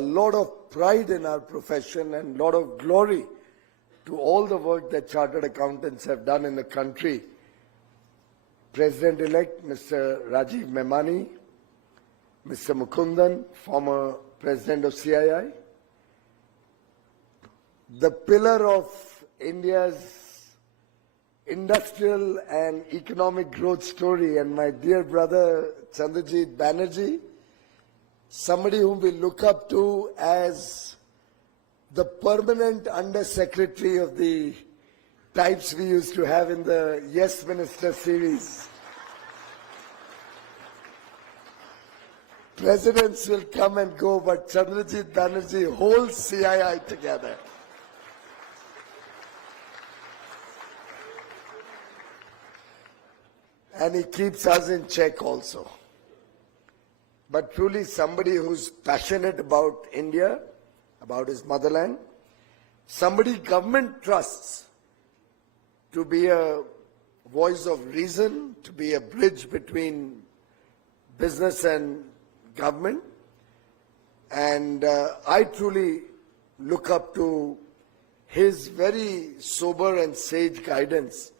lot of pride in our profession and a lot of glory to all the work that chartered accountants have done in the country. President-elect Mr. Rajiv Memani, Mr. Mukundan, former President of CII, the pillar of India's industrial and economic growth story, and my dear brother Chandrajit Banerjee, somebody whom we look up to as the permanent Under-Secretary of the types we used to have in the Yes Minister series. Presidents will come and go, but Chandrajit Banerjee holds CII together. And he keeps us in check also. But truly somebody who's passionate about India, about his motherland, somebody government trusts to be a voice of reason, to be a bridge between business and government. And I truly look up to his very sober and sage guidance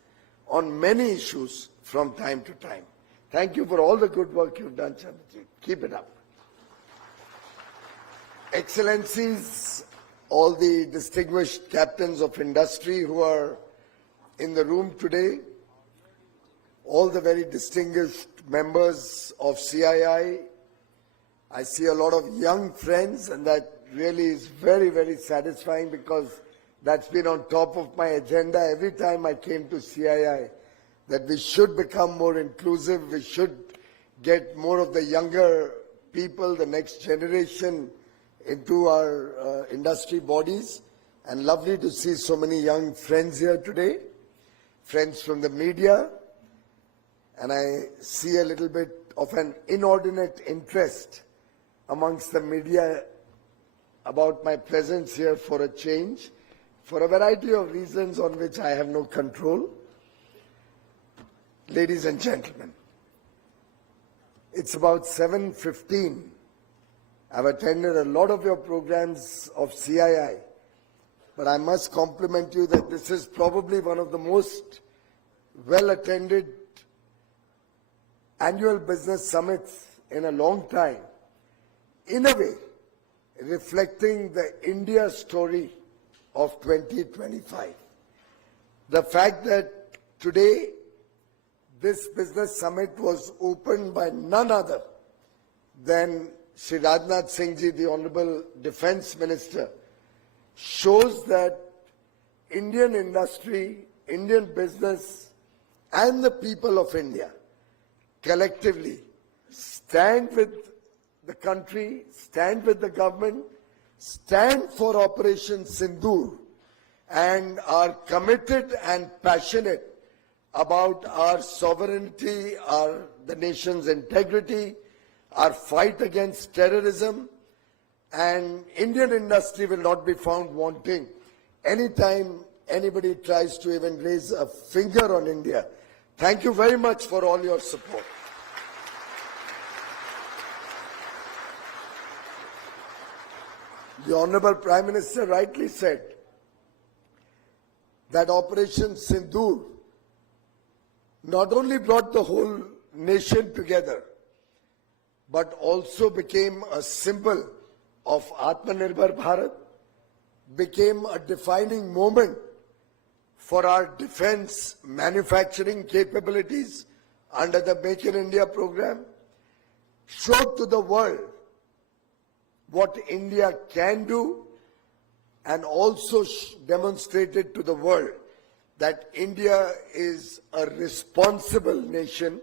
on many issues from time to time. Thank you for all the good work you've done, Chandrajit. Keep it up. Excellencies, all the distinguished captains of industry who are in the room today, all the very distinguished members of CII, I see a lot of young friends, and that really is very, very satisfying because that's been on top of my agenda every time I came to CII, that we should become more inclusive, we should get more of the younger people, the next generation into our industry bodies. And lovely to see so many young friends here today, friends from the media, and I see a little bit of an inordinate interest amongst the media about my presence here for a change, for a variety of reasons on which I have no control. Ladies and gentlemen, it's about 7:15. I've attended a lot of your programs of CII, but I must compliment you that this is probably one of the most well-attended annual business summits in a long time, in a way reflecting the India story of 2025. The fact that today this business summit was opened by none other than Shri Rajnath Singh Ji, the Honorable Defence Minister, shows that Indian industry, Indian business and the people of India collectively stand with the country, stand with the government, stand for Operation Sindoor, and are committed and passionate about our sovereignty, the nation's integrity, our fight against terrorism, and Indian industry will not be found wanting anytime anybody tries to even raise a finger on India. Thank you very much for all your support. The Honorable Prime Minister rightly said that Operation Sindoor not only brought the whole nation together, but also became a symbol of Atmanirbhar Bharat, became a defining moment for our defense manufacturing capabilities under the Make in India program, showed to the world what India can do, and also demonstrated to the world that India is a responsible nation.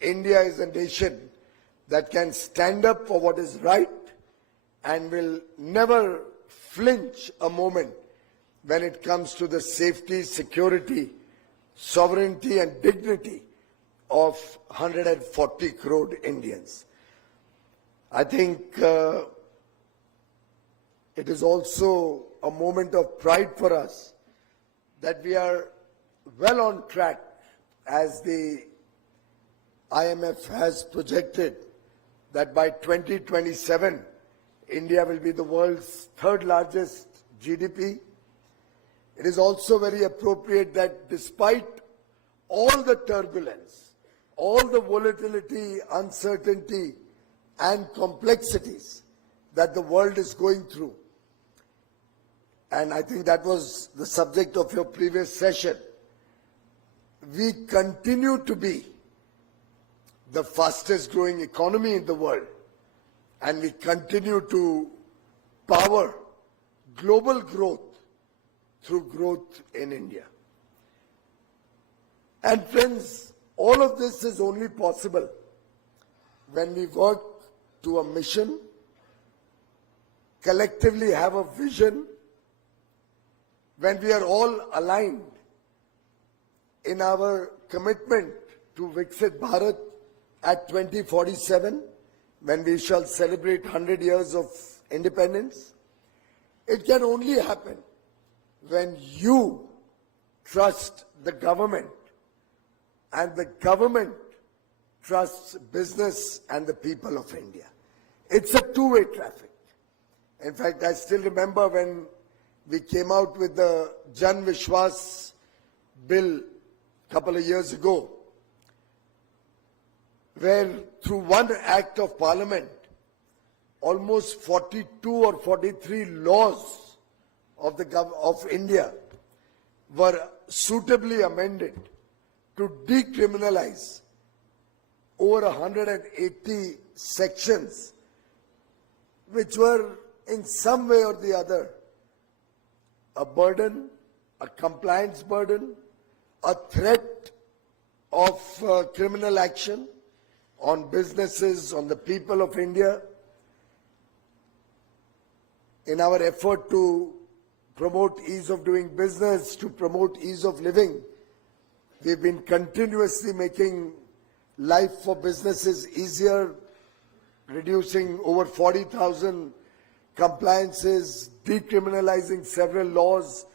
India is a nation that can stand up for what is right and will never flinch a moment when it comes to the safety, security, sovereignty and dignity of 140 crore Indians. I think it is also a moment of pride for us that we are well on track, as the IMF has projected that by 2027 India will be the world's third largest GDP. It is also very appropriate that despite all the turbulence, all the volatility, uncertainty, and complexities that the world is going through, and I think that was the subject of your previous session, we continue to be the fastest growing economy in the world, and we continue to power global growth through growth in India. And friends, all of this is only possible when we work to a mission, collectively have a vision, when we are all aligned in our commitment to Viksit Bharat at 2047, when we shall celebrate 100 years of independence. It can only happen when you trust the government and the government trusts business and the people of India. It's a two-way traffic. In fact, I still remember when we came out with the Jan Vishwas bill a couple of years ago, where through one act of parliament, almost 42 or 43 laws of India were suitably amended to decriminalize over 180 sections which were in some way or the other a burden, a compliance burden, a threat of criminal action on businesses, on the people of India. In our effort to promote ease of doing business, to promote ease of living, we've been continuously making life for businesses easier, reducing over 40,000 compliances, decriminalizing several laws,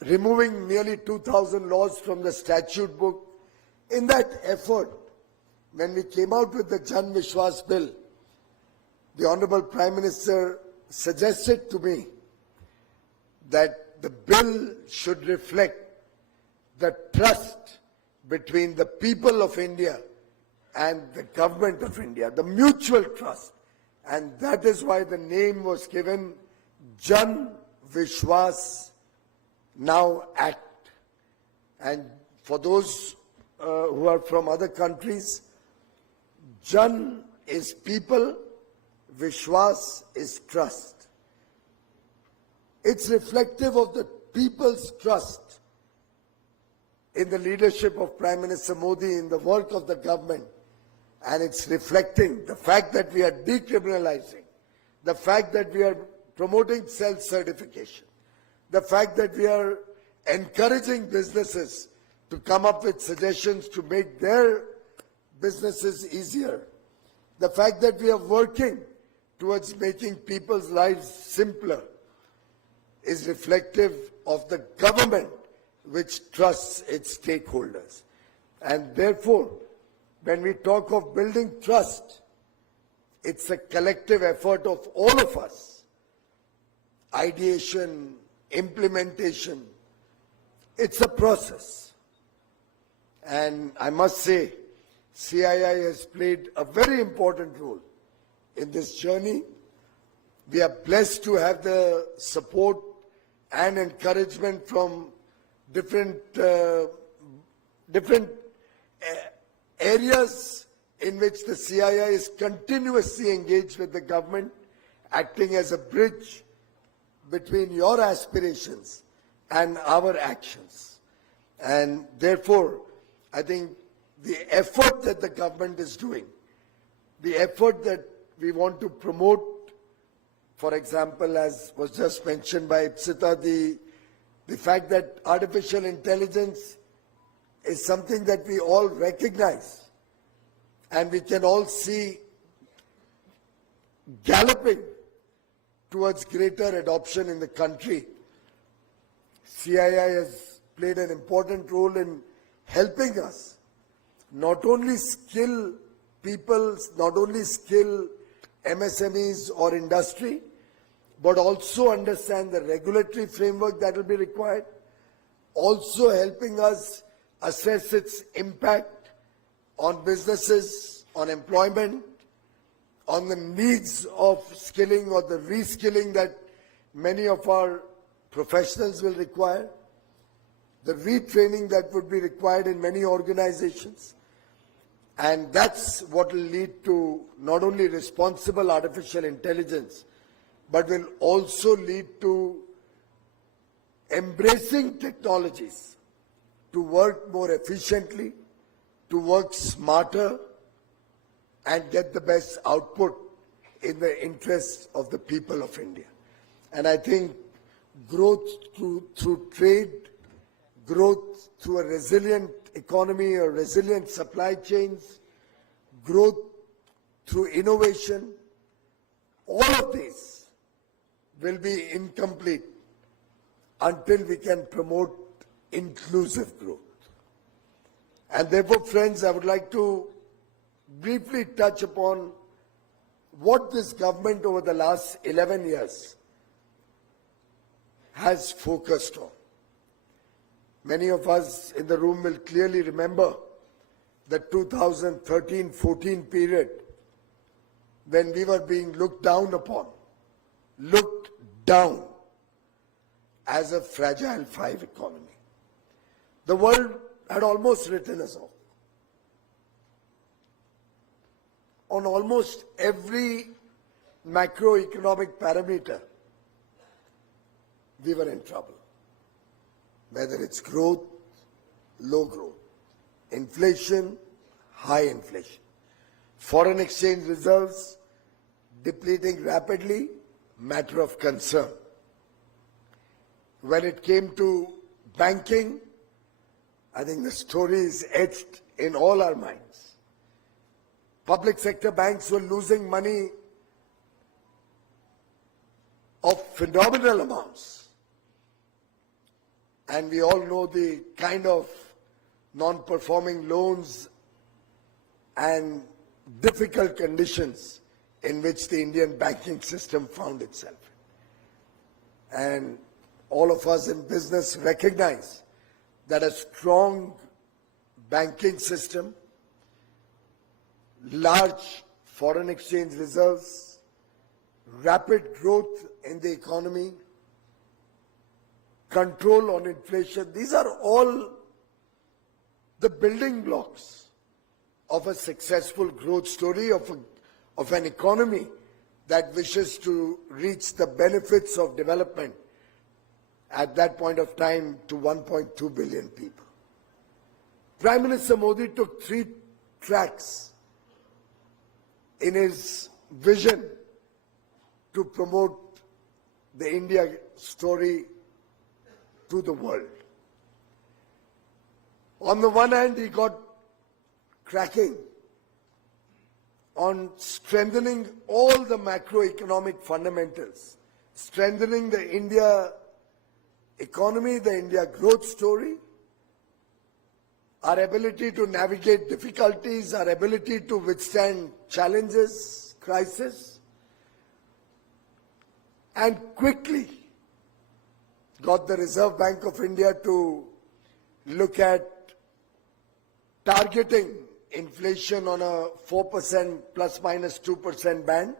removing nearly 2,000 laws from the statute book. In that effort, when we came out with the Jan Vishwas bill, the Honorable Prime Minister suggested to me that the bill should reflect the trust between the people of India and the government of India, the mutual trust. And that is why the name was given Jan Vishwas Now Act. And for those who are from other countries, Jan is people, Vishwas is trust. It's reflective of the people's trust in the leadership of Prime Minister Modi, in the work of the government. And it's reflecting the fact that we are decriminalizing, the fact that we are promoting self-certification, the fact that we are encouraging businesses to come up with suggestions to make their businesses easier, the fact that we are working towards making people's lives simpler is reflective of the government which trusts its stakeholders. And therefore, when we talk of building trust, it's a collective effort of all of us. Ideation, implementation, it's a process. And I must say, CII has played a very important role in this journey. We are blessed to have the support and encouragement from different areas in which the CII is continuously engaged with the government, acting as a bridge between your aspirations and our actions. And therefore, I think the effort that the government is doing, the effort that we want to promote, for example, as was just mentioned by Ipsita, the fact that artificial intelligence is something that we all recognize and we can all see galloping towards greater adoption in the country. CII has played an important role in helping us not only skill people, not only skill MSMEs or industry, but also understand the regulatory framework that will be required, also helping us assess its impact on businesses, on employment, on the needs of skilling or the reskilling that many of our professionals will require, the retraining that would be required in many organizations. And that's what will lead to not only responsible artificial intelligence, but will also lead to embracing technologies to work more efficiently, to work smarter, and get the best output in the interests of the people of India. And I think growth through trade, growth through a resilient economy or resilient supply chains, growth through innovation, all of these will be incomplete until we can promote inclusive growth. And therefore, friends, I would like to briefly touch upon what this government over the last 11 years has focused on. Many of us in the room will clearly remember the 2013-14 period when we were being looked down as a fragile five economy. The world had almost written us off. On almost every macroeconomic parameter, we were in trouble. Whether it's growth, low growth, inflation, high inflation, foreign exchange reserves depleting rapidly, matter of concern. When it came to banking, I think the story is etched in all our minds. Public sector banks were losing money of phenomenal amounts. And we all know the kind of non-performing loans and difficult conditions in which the Indian banking system found itself. And all of us in business recognize that a strong banking system, large foreign exchange reserves, rapid growth in the economy, control on inflation, these are all the building blocks of a successful growth story of an economy that wishes to reach the benefits of development at that point of time to 1.2 billion people. Prime Minister Modi took 3 tracks in his vision to promote the India story to the world. On the one hand, he got cracking on strengthening all the macroeconomic fundamentals, strengthening the India economy, the India growth story, our ability to navigate difficulties, our ability to withstand challenges, crises, and quickly got the Reserve Bank of India to look at targeting inflation on a 4% plus minus 2% band,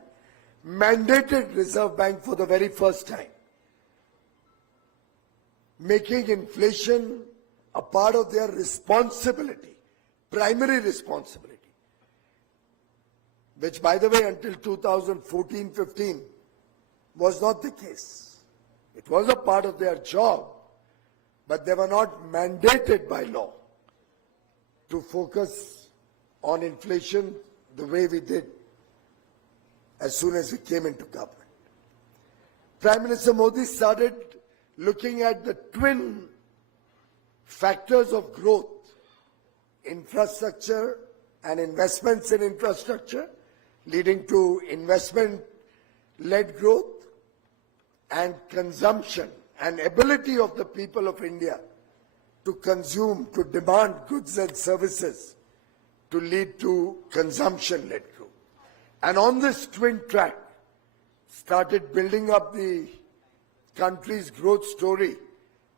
mandated Reserve Bank for the very first time, making inflation a part of their responsibility, primary responsibility, which by the way until 2014-15 was not the case. It was a part of their job, but they were not mandated by law to focus on inflation the way we did as soon as we came into government. Prime Minister Modi started looking at the twin factors of growth, infrastructure and investments in infrastructure, leading to investment-led growth, and consumption and ability of the people of India to consume, to demand goods and services to lead to consumption-led growth. And on this twin track, started building up the country's growth story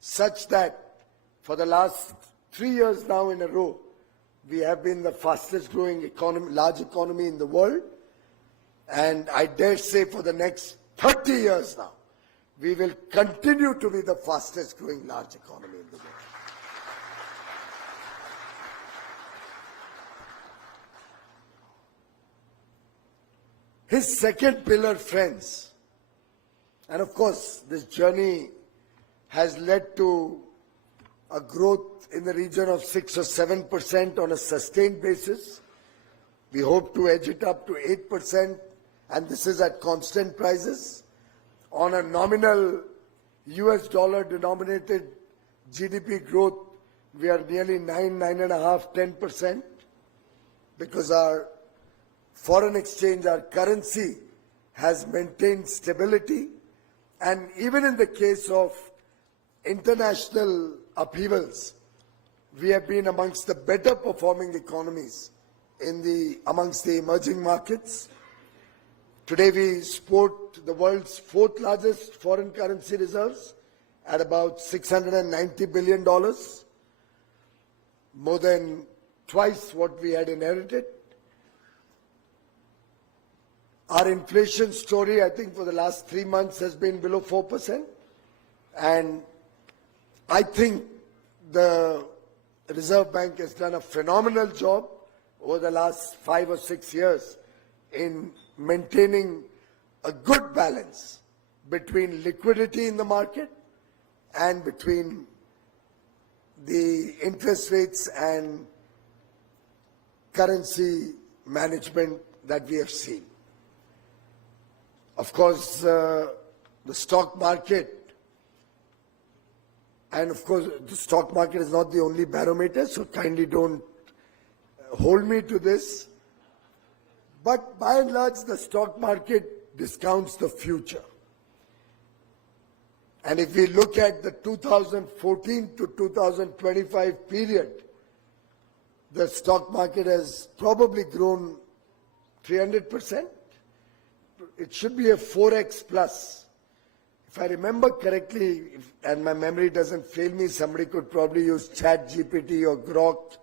such that for the last 3 years now in a row, we have been the fastest growing economy, large economy in the world. And I dare say for the next 30 years now, we will continue to be the fastest growing large economy in the world. His second pillar, friends, and of course this journey has led to a growth in the region of 6 or 7% on a sustained basis. We hope to edge it up to 8%, and this is at constant prices. On a nominal US dollar denominated GDP growth, we are nearly 9.5%, 10%, because our foreign exchange, our currency has maintained stability. And even in the case of international upheavals, we have been amongst the better performing economies amongst the emerging markets. Today we sport the world's fourth largest foreign currency reserves at about $690 billion, more than twice what we had inherited. Our inflation story, I think, for the last 3 months has been below 4%. And I think the Reserve Bank has done a phenomenal job over the last 5 or 6 years in maintaining a good balance between liquidity in the market and between the interest rates and currency management that we have seen. Of course, the stock market, and of course the stock market is not the only barometer, so kindly don't hold me to this. But by and large, the stock market discounts the future. And if we look at the 2014 to 2025 period, the stock market has probably grown 300%. It should be a 4x plus. If I remember correctly, and my memory doesn't fail me, somebody could probably use ChatGPT or Grok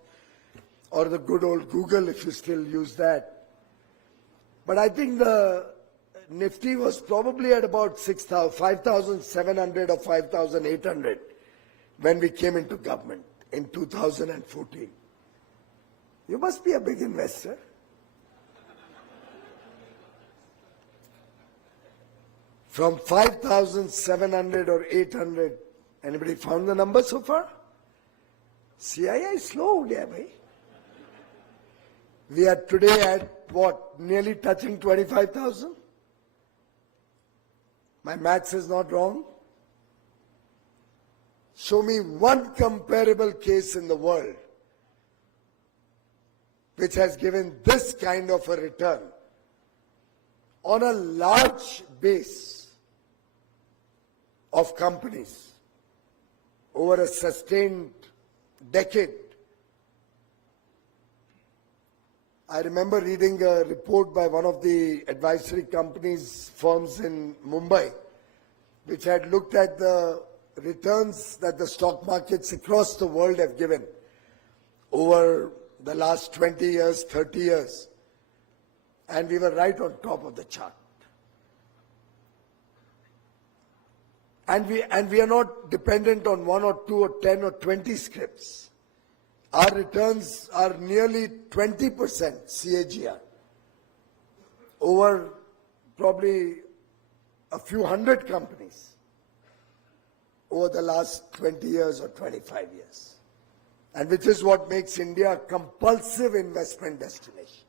or the good old Google if you still use that. But I think the Nifty was probably at about 5,700 or 5,800 when we came into government in 2014. You must be a big investor. From 5,700 or 800, anybody found the number so far? CII slow, yeah, bhai. We are today at what, nearly touching 25,000? My maths is not wrong. Show me one comparable case in the world which has given this kind of a return on a large base of companies over a sustained decade. I remember reading a report by one of the advisory companies, firms in Mumbai, which had looked at the returns that the stock markets across the world have given over the last 20 years, 30 years. And we were right on top of the chart. And we are not dependent on 1 or 2 or 10 or 20 scripts. Our returns are nearly 20% CAGR over probably a few hundred companies over the last 20 years or 25 years. And which is what makes India a compulsive investment destination.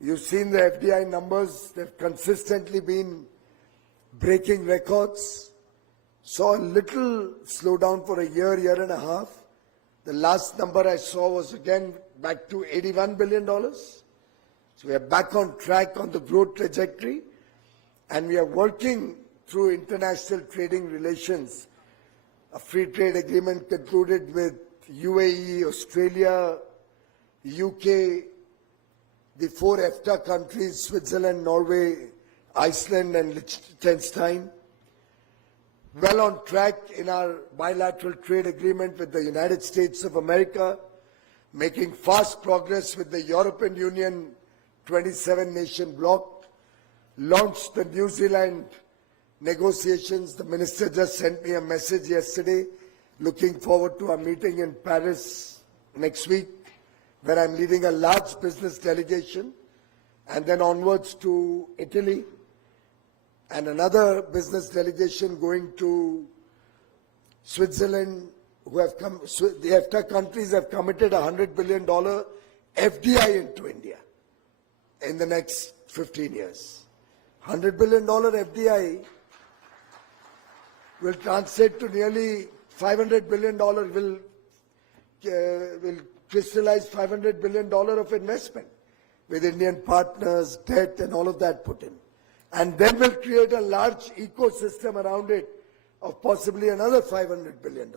You've seen the FDI numbers, they've consistently been breaking records. Saw a little slowdown for a year, year and a half. The last number I saw was again back to $81 billion. So we are back on track on the growth trajectory, and we are working through international trading relations. A free trade agreement concluded with UAE, Australia, UK, the 4 EFTA countries, Switzerland, Norway, Iceland and Liechtenstein. Well on track in our bilateral trade agreement with the United States of America, making fast progress with the European Union 27-nation bloc, launched the New Zealand negotiations. The minister just sent me a message yesterday, looking forward to our meeting in Paris next week, where I'm leading a large business delegation, and then onwards to Italy, and another business delegation going to Switzerland, who have come. The EFTA countries have committed $100 billion FDI into India in the next 15 years. $100 billion FDI will translate to nearly $500 billion, will crystallize $500 billion of investment with Indian partners, debt and all of that put in. And then we'll create a large ecosystem around it of possibly another $500 billion.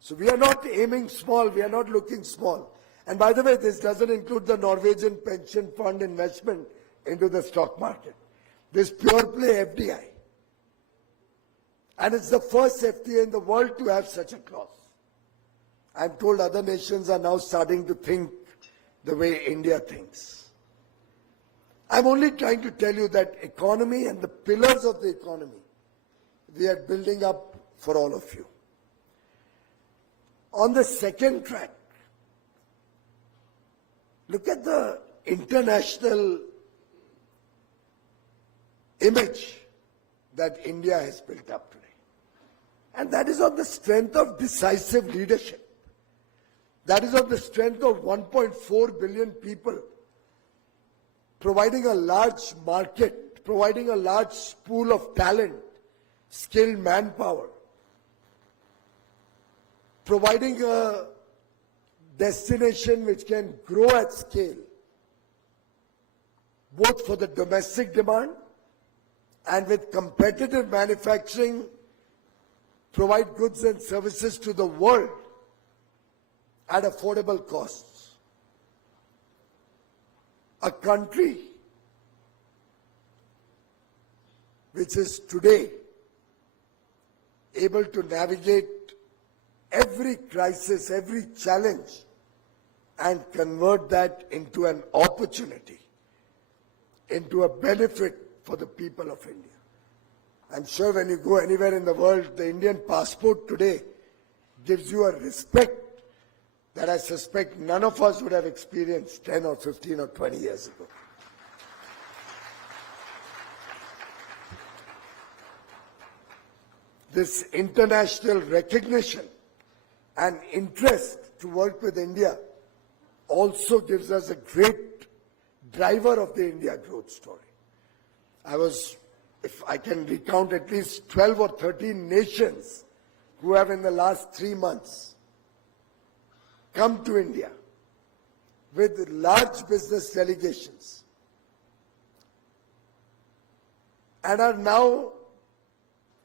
So we are not aiming small, we are not looking small. And by the way, this doesn't include the Norwegian pension fund investment into the stock market. This pure play FDI. And it's the first FTA in the world to have such a clause. I'm told other nations are now starting to think the way India thinks. I'm only trying to tell you that economy and the pillars of the economy we are building up for all of you. On the second track, look at the international image that India has built up today. And that is on the strength of decisive leadership. That is on the strength of 1.4 billion people, providing a large market, providing a large pool of talent, skilled manpower, providing a destination which can grow at scale, both for the domestic demand and with competitive manufacturing, provide goods and services to the world at affordable costs. A country which is today able to navigate every crisis, every challenge, and convert that into an opportunity, into a benefit for the people of India. I'm sure when you go anywhere in the world, the Indian passport today gives you a respect that I suspect none of us would have experienced 10 or 15 or 20 years ago. This international recognition and interest to work with India also gives us a great driver of the India growth story. If I can recount at least 12 or 13 nations who have in the last 3 months come to India with large business delegations and are now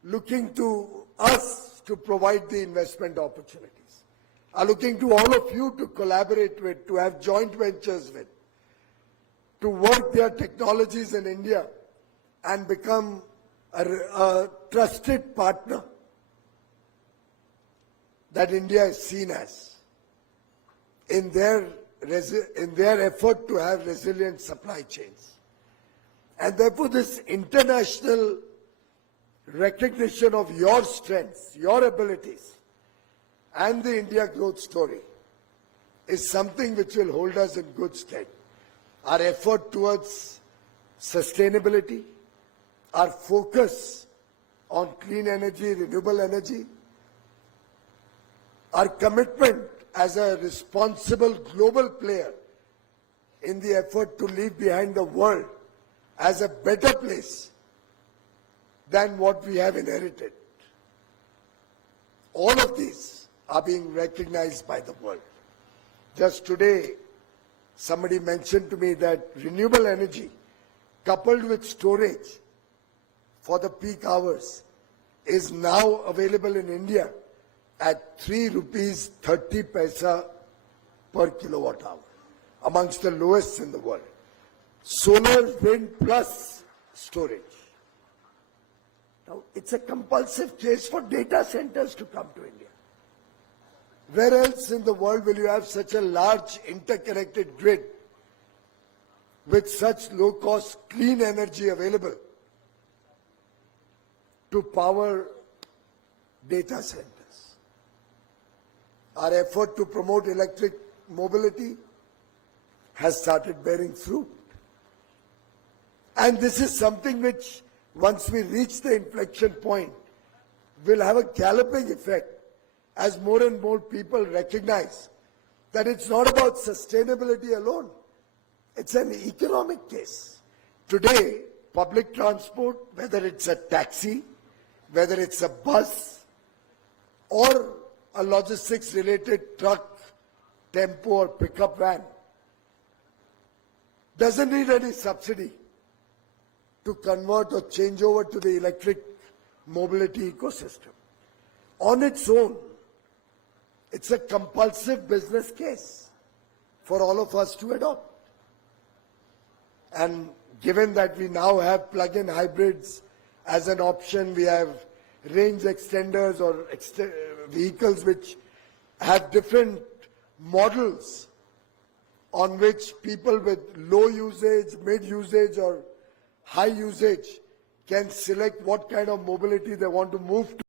looking to us to provide the investment opportunities, are looking to all of you to collaborate with, to have joint ventures with, to work their technologies in India and become a trusted partner that India is seen as in their effort to have resilient supply chains. And therefore this international recognition of your strengths, your abilities, and the India growth story is something which will hold us in good stead. Our effort towards sustainability, our focus on clean energy, renewable energy, our commitment as a responsible global player in the effort to leave behind the world as a better place than what we have inherited. All of these are being recognized by the world. Just today, somebody mentioned to me that renewable energy coupled with storage for the peak hours is now available in India at ₹3.30 per kilowatt hour. amongst the lowest in the world. Solar, wind plus storage. Now, it's a compulsive case for data centers to come to India. Where else in the world will you have such a large interconnected grid with such low-cost clean energy available to power data centers? Our effort to promote electric mobility has started bearing fruit. And this is something which, once we reach the inflection point, will have a galloping effect as more and more people recognize that it's not about sustainability alone. It's an economic case. Today, public transport, whether it's a taxi, whether it's a bus, or a logistics-related truck, tempo, or pickup van, doesn't need any subsidy to convert or change over to the electric mobility ecosystem. On its own, it's a compulsive business case for all of us to adopt. And given that we now have plug-in hybrids as an option, we have range extenders or vehicles which have different models on which people with low usage, mid usage or high usage can select what kind of mobility they want to move to.